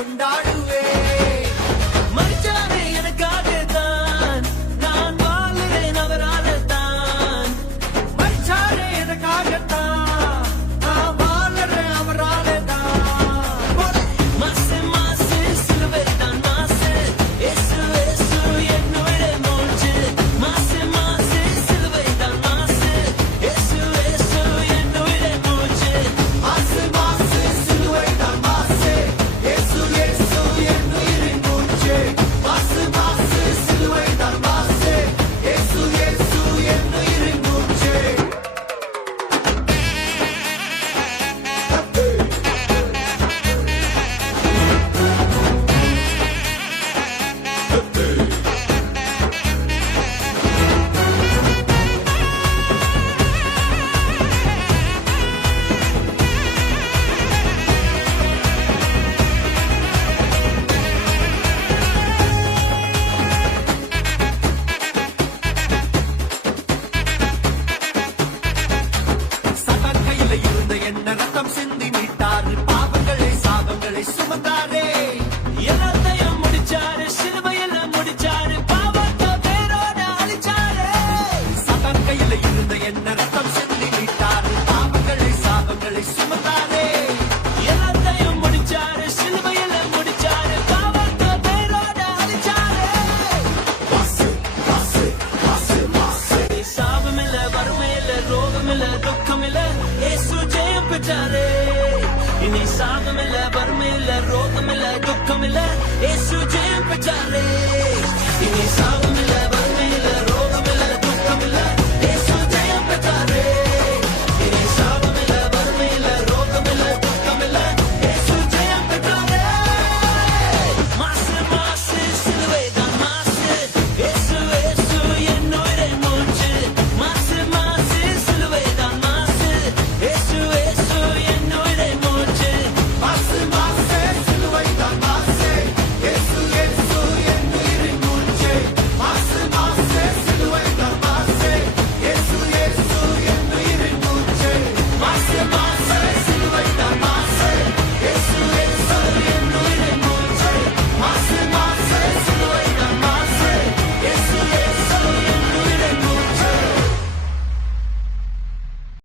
கொண்டாடுவேன். மரிச்சாரே எனக்காகத்தான், நான் வாழுறேன் அவரால தான். மரிச்சாரே எனக்காகத்தான், நான் வாழுறேன் அவரால தான். மாசு மாசு சிலுவை தான் மாசு, இயேசு இயேசு என்னுடைய மூச்சு. மாசு மாசு சிலுவை தான் மாசு, இயேசு இயேசு என்னுடைய மூச்சு. மாசு மாசு சிலுவை தான் மாசு, இயேசு இயேசு என்னுயிரின் மூச்சு. மாசு மாசு சிலுவை தான் மாசு, இயேசு இயேசு என்னுயிரின் மூச்சு. சதான் கையில இருந்த என்ன ரத்தம் சிந்தி மீட்டாரு, பாவங்களை சாபங்களை சுமந்தாரே. எல்லாத்தையும் முடிச்சாரு, சிலுவையில முடிச்சாரு, பாவத்தை வேரோட அழிச்சாரு. சதான் கையில இருந்த என்ன ரத்தம் சிந்தி மீட்டாரு, பாவங்களை சாபங்களை சுமந்தாரே. எல்லாத்தையும் முடிச்சாரு, சிலுவையில முடிச்சாரு, பாவத்தை வேரோட அழிச்சாரு. சாபமில்ல, வறுமையில்ல, ரோகமில்ல, துக்கமில்ல, இயேசு ஜெயம் பெற்றாரே. இனி சாபமில்ல, வறுமையில்ல, ரோகமில்ல, துக்கமில்ல, இயேசு ஜெயம் பெற்றாரே. இனி சாபமில்ல,